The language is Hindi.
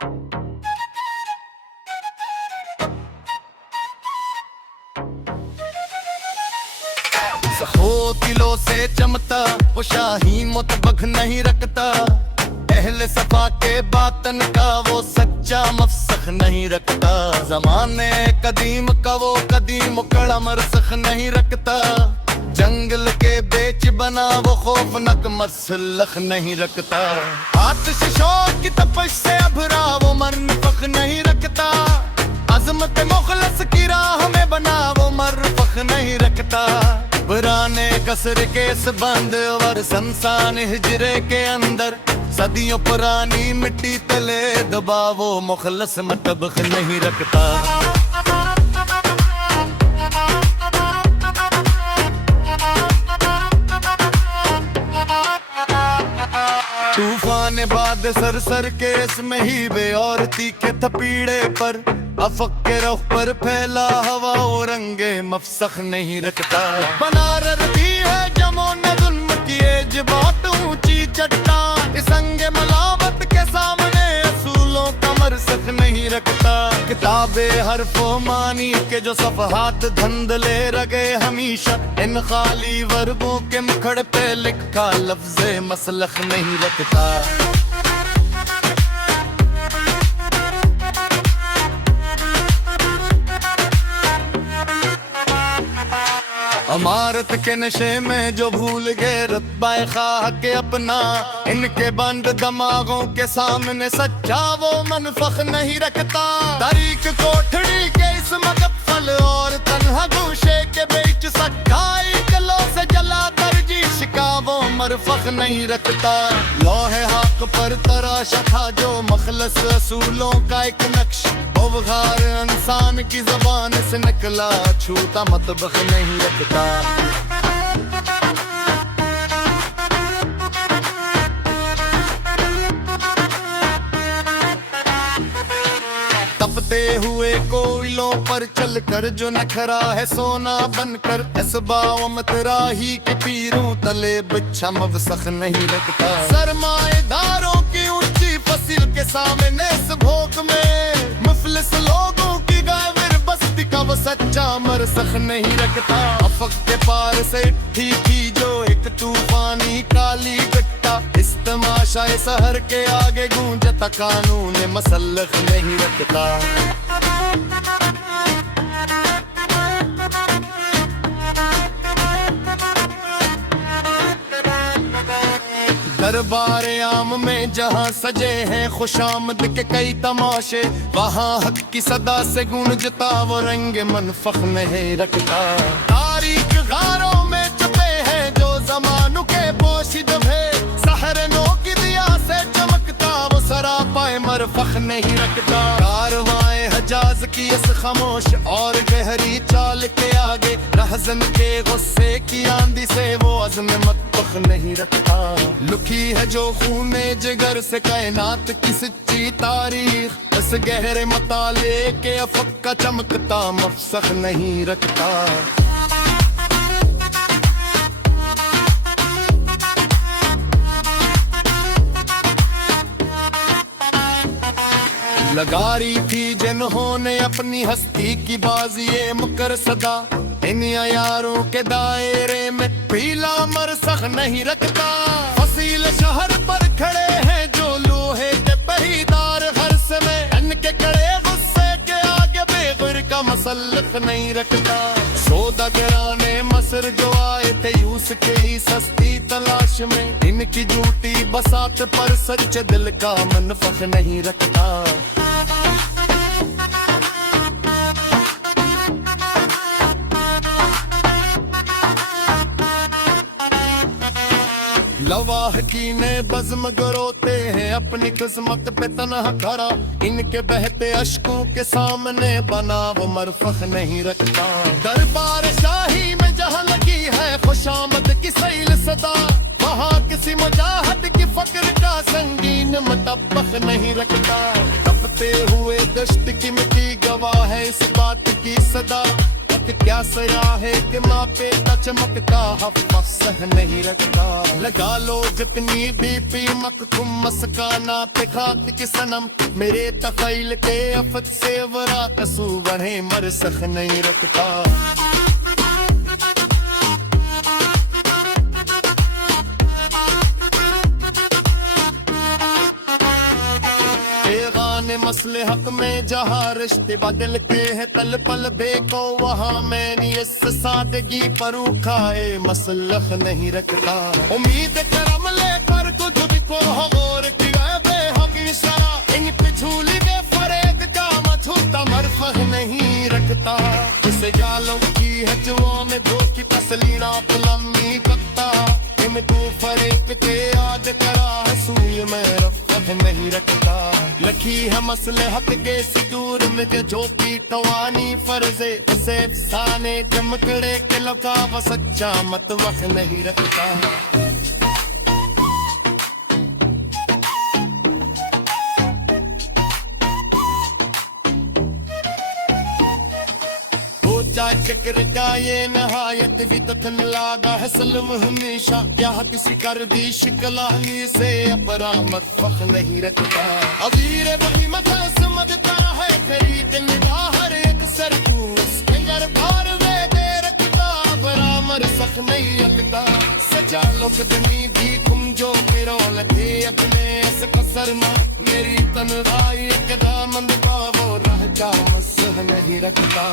हो दिलों से चमता वो शाही मुतबक नहीं रखता, अहले सफा के बातन का वो सच्चा मफसख नहीं रखता। जमाने कदीम का वो कदीम कड़ा मरसख नहीं रखता, जंगल के बेच बना वो खौफनाक मसलख नहीं रखता। आतिश शौक की तपश से अभरा वो मरफख नहीं रखता, अजमत मुखलस की राह में बना वो मरफख नहीं रखता। पुराने कसर केस बंद और संसान हिजरे के अंदर, सदियों पुरानी मिट्टी तले दबा वो मुखलस मतबख नहीं रखता। तूफान बाद सर सर के इसमें ही बे और तीखे थपीड़े पर, अफक के रुख पर फैला हवा और रंगे मफसख नहीं रखता। बना रही है जमो न जुल्म की एज बहुत ऊंची चट्टान, इस अंगे मलावत के सामने असूलों का मरसख नहीं रखता। किताबे हरफो मानी के जो सफहात धंधले रगे हमेशा, इन खाली वर्गों के मुखड़ पे लिखा लफ्ज़े मसलख नहीं रखता। अमारत के नशे में जो भूल गए रत्बाए खाह के अपना, इनके बंद दिमागों के सामने सच्चा वो मनफख नहीं रखता। तारीख कोठड़ी के इस मगफल और तन्हा गूशे के बीच सच्चाई कलो से जला तरजीश का वो मरफख नहीं रखता। लोहे हक पर तराशा था जो मखलस असूलों का एक नक्श, उबगार इंसान की जबान से निकला छूता मतबख नहीं रखता। तपते हुए कोयलों पर चलकर जो नखरा है सोना बनकर, इसबाओ मतराही के पीरों तले बिच्छा मवसख नहीं रखता। सरमाएदारों की ऊंची फसिल के सामने इस भोग में मुफलिस लोगों की गाविर बस्ती का वो सच्चा मरसख नहीं रखता। अफक के पार से थी जो एक तूफानी काली गट्टा, इस तमाशाए सहर के आगे गूंजता कानून मसलख नहीं रखता। दरबार आम में जहाँ सजे हैं खुशामद के कई तमाशे, वहाँ हक की सदा से गूंजता वो रंग मनफख नहीं रखता। तारीख गारों में छुपे हैं जो जमानों के पोशीद है, सहरनों की दिया से चमकता वो सरापाए मरफख नहीं रखता। कारवाए हजाज की इस खामोश और गहरी चाल के आगे, रहजन के गुस्से की आंधी से वो अज़्म मतबख नहीं रखता। लुकी है जो खूने जिगर से कायनात की सच्ची तारीख, इस गहरे मताले के अफक का चमकता मफसख नहीं रखता। लगारी थी जिन्होंने अपनी हस्ती की बाजिए मुकर सदा, इन यारों के दायरे में पीला मरसख नहीं रखता। फसील शहर पर खड़े हैं जो लोहे के पहिदार हर्ष में, इनके कड़े गुस्से के आगे बेगुर का मसलख नहीं रखता। सौदागराने मसर जो आए थे यूस के ही सस्ती तलाश में, इनकी झूठी बसात पर सच्चे दिल का मनफख नहीं रखता। लवाह की ने बज़्म गरोते हैं अपनी किस्मत पे तनहा खड़ा, इनके बहते अश्कों के सामने बना वो मरफख नहीं रखता। दरबार शाही में जहाँ लगी है खुशामद की सैल सदा, वहाँ किसी मुजाहिद की फक्र का संगीन मतबख नहीं रखता। तपते हुए दश्त की मिट्टी गवाह है इस बात की सदा, क्या क्या सया है कि माँ पे चमकता हवा सह नहीं रखता। लगा लो जितनी भी पीमक तुम मस्काना पे खाक के सनम, मेरे तखैल के अफत से वरा कसू बढ़े मर सख नहीं रखता। मसले हक में जहाँ रिश्ते बदल के है तल पल देखो वहाँ मैंने इस सादगी पर खाए मसलख नहीं रखता। उम्मीद करम लेकर तुझ को हमोर किया बेहकी सरा, इन पिछूली में फरेद का मछूता मरफख नहीं रखता। इसे जालों की है जुआ में दो की तसलीना लम्बी पत्ता, इन तू फरेद के याद करा सूय में रफत नहीं रखता। लखी है मसले हक के सिदूर में जो की टवानी फर्जे उसे अफसाने जमकड़े के लगा वो सच्चा मत वक्त नहीं रखता। चक्र जाए नहायत भी तथन लागा है सलम हमेशा, क्या किसी कर दी शिकलानी से अपरामत फख नहीं रखता। अबीर बही मथा समझता है खरीद निगाह हर एक सरकूस, फिंगर भार वे दे रखता बरामर सख नहीं रखता। सजा लो कदमी भी तुम जो फिरो लगे अपने ऐसे कसरना, मेरी तनहाई एक दामन बाबो रह जा मसह नहीं रखता।